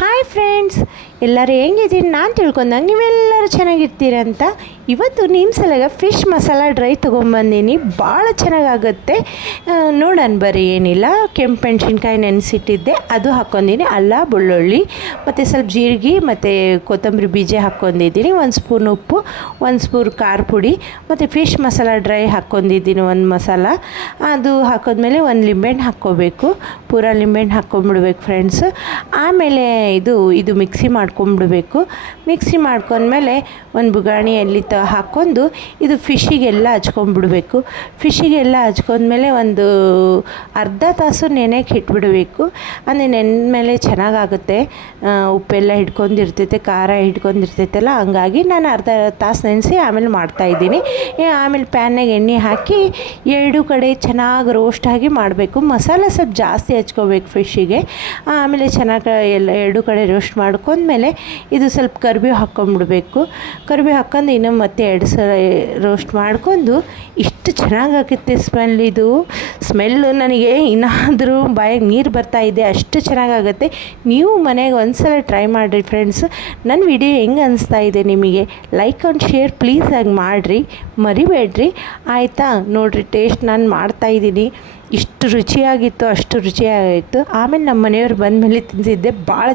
Hi friends, ಎಲ್ಲರೂ ಹೆಂಗಿದ್ದೀರಿ? ನಾನು ತಿಳ್ಕೊಂಡಂಗೆ ನೀವೆಲ್ಲರೂ ಚೆನ್ನಾಗಿರ್ತೀರಂತ. ಇವತ್ತು ನಿಮ್ಮ ಸಲಗ ಫಿಶ್ ಮಸಾಲ ಡ್ರೈ ತೊಗೊಂಬಂದೀನಿ. ಭಾಳ ಚೆನ್ನಾಗಾಗುತ್ತೆ. ನೋಡೋಣ ಬರ್ರಿ. ಏನಿಲ್ಲ, ಕೆಂಪು ಮೆಣಸಿನ್ಕಾಯಿ ನೆನೆಸಿಟ್ಟಿದ್ದೆ, ಅದು ಹಾಕ್ಕೊಂಡಿನಿ. ಅಲ್ಲ, ಬೆಳ್ಳುಳ್ಳಿ ಮತ್ತು ಸ್ವಲ್ಪ ಜೀರಿಗೆ ಮತ್ತು ಕೊತ್ತಂಬರಿ ಬೀಜ ಹಾಕ್ಕೊಂಡಿದ್ದೀನಿ. 1 ಸ್ಪೂನ್ ಉಪ್ಪು, 1 ಸ್ಪೂನ್ ಖಾರ ಪುಡಿ ಮತ್ತು ಫಿಶ್ ಮಸಾಲ ಡ್ರೈ ಹಾಕ್ಕೊಂಡಿದ್ದೀನಿ. ಒಂದು ಮಸಾಲ ಅದು ಹಾಕಿದ್ಮೇಲೆ 1 ಲಿಂಬೆಹಣ್ಣು ಹಾಕ್ಕೋಬೇಕು. ಪೂರ ಲಿಂಬೆಹಣ್ಣು ಹಾಕ್ಕೊಂಬಿಡ್ಬೇಕು ಫ್ರೆಂಡ್ಸ್. ಆಮೇಲೆ ಇದು ಮಿಕ್ಸಿ ಮಾಡ್ಕೊಂಬಿಡ್ಬೇಕು. ಮಿಕ್ಸಿ ಮಾಡ್ಕೊಂಡ್ಮೇಲೆ ಒಂದು ಬುಗಾಣಿಯಲ್ಲಿ ಹಾಕ್ಕೊಂಡು ಇದು ಫಿಶ್ಶಿಗೆಲ್ಲ ಹಚ್ಕೊಂಬಿಡ್ಬೇಕು. ಫಿಶ್ಶಿಗೆಲ್ಲ ಹಚ್ಕೊಂಡ್ಮೇಲೆ ಒಂದು ಅರ್ಧ ತಾಸು ನೆನೆಗೆ ಇಟ್ಬಿಡಬೇಕು. ಅಂದರೆ ನೆನೆದ್ಮೇಲೆ ಚೆನ್ನಾಗಾಗುತ್ತೆ. ಉಪ್ಪೆಲ್ಲ ಹಿಡ್ಕೊಂಡಿರ್ತೈತೆ, ಖಾರ ಹಿಡ್ಕೊಂಡಿರ್ತೈತಲ್ಲ, ಹಂಗಾಗಿ ನಾನು ಅರ್ಧ ತಾಸು ನೆನೆಸಿ ಆಮೇಲೆ ಮಾಡ್ತಾಯಿದ್ದೀನಿ. ಆಮೇಲೆ ಪ್ಯಾನ್ನಾಗ ಎಣ್ಣೆ ಹಾಕಿ 2 ಕಡೆ ಚೆನ್ನಾಗಿ ರೋಸ್ಟಾಗಿ ಮಾಡಬೇಕು. ಮಸಾಲ ಸ್ವಲ್ಪ ಜಾಸ್ತಿ ಹಚ್ಕೋಬೇಕು ಫಿಶ್ಶಿಗೆ. ಆಮೇಲೆ ಚೆನ್ನಾಗಿ ಎಲ್ಲ 2 ಕಡೆ ರೋಸ್ಟ್ ಮಾಡ್ಕೊಂಡ್ಮೇಲೆ ಇದು ಸ್ವಲ್ಪ ಕರಿಬೇವು ಹಾಕ್ಕೊಂಬಿಡ್ಬೇಕು. ಕರಿಬೇವು ಹಾಕ್ಕೊಂಡು ಇನ್ನೂ ಮತ್ತೆ 2 ಸಲ ರೋಸ್ಟ್ ಮಾಡ್ಕೊಂಡು ಇಷ್ಟು ಚೆನ್ನಾಗಾಗುತ್ತೆ ಇದು ಸ್ಮೆಲ್ಲು. ನನಗೆ ಇನ್ನಾದರೂ ಬಾಯಿಗೆ ನೀರು ಬರ್ತಾಯಿದೆ, ಅಷ್ಟು ಚೆನ್ನಾಗಾಗುತ್ತೆ. ನೀವು ಮನೆಗೆ ಒಂದು ಸಲ ಟ್ರೈ ಮಾಡಿರಿ ಫ್ರೆಂಡ್ಸ್. ನನ್ನ ವಿಡಿಯೋ ಹೆಂಗೆ ಅನಿಸ್ತಾ ಇದೆ ನಿಮಗೆ? ಲೈಕ್ ಆ್ಯಂಡ್ ಶೇರ್ ಪ್ಲೀಸ್ ಆಗಿ ಮಾಡಿರಿ, ಮರಿಬೇಡ್ರಿ ಆಯಿತಾ? ನೋಡಿರಿ, ಟೇಸ್ಟ್ ನಾನು ಮಾಡ್ತಾಯಿದ್ದೀನಿ. ಇಷ್ಟು ರುಚಿಯಾಗಿತ್ತು, ಅಷ್ಟು ರುಚಿಯಾಗಿತ್ತು. ಆಮೇಲೆ ನಮ್ಮ ಮನೆಯವ್ರು ಬಂದಮೇಲೆ ತಿನ್ನಿಸಿದ್ದೆ. ಭಾಳ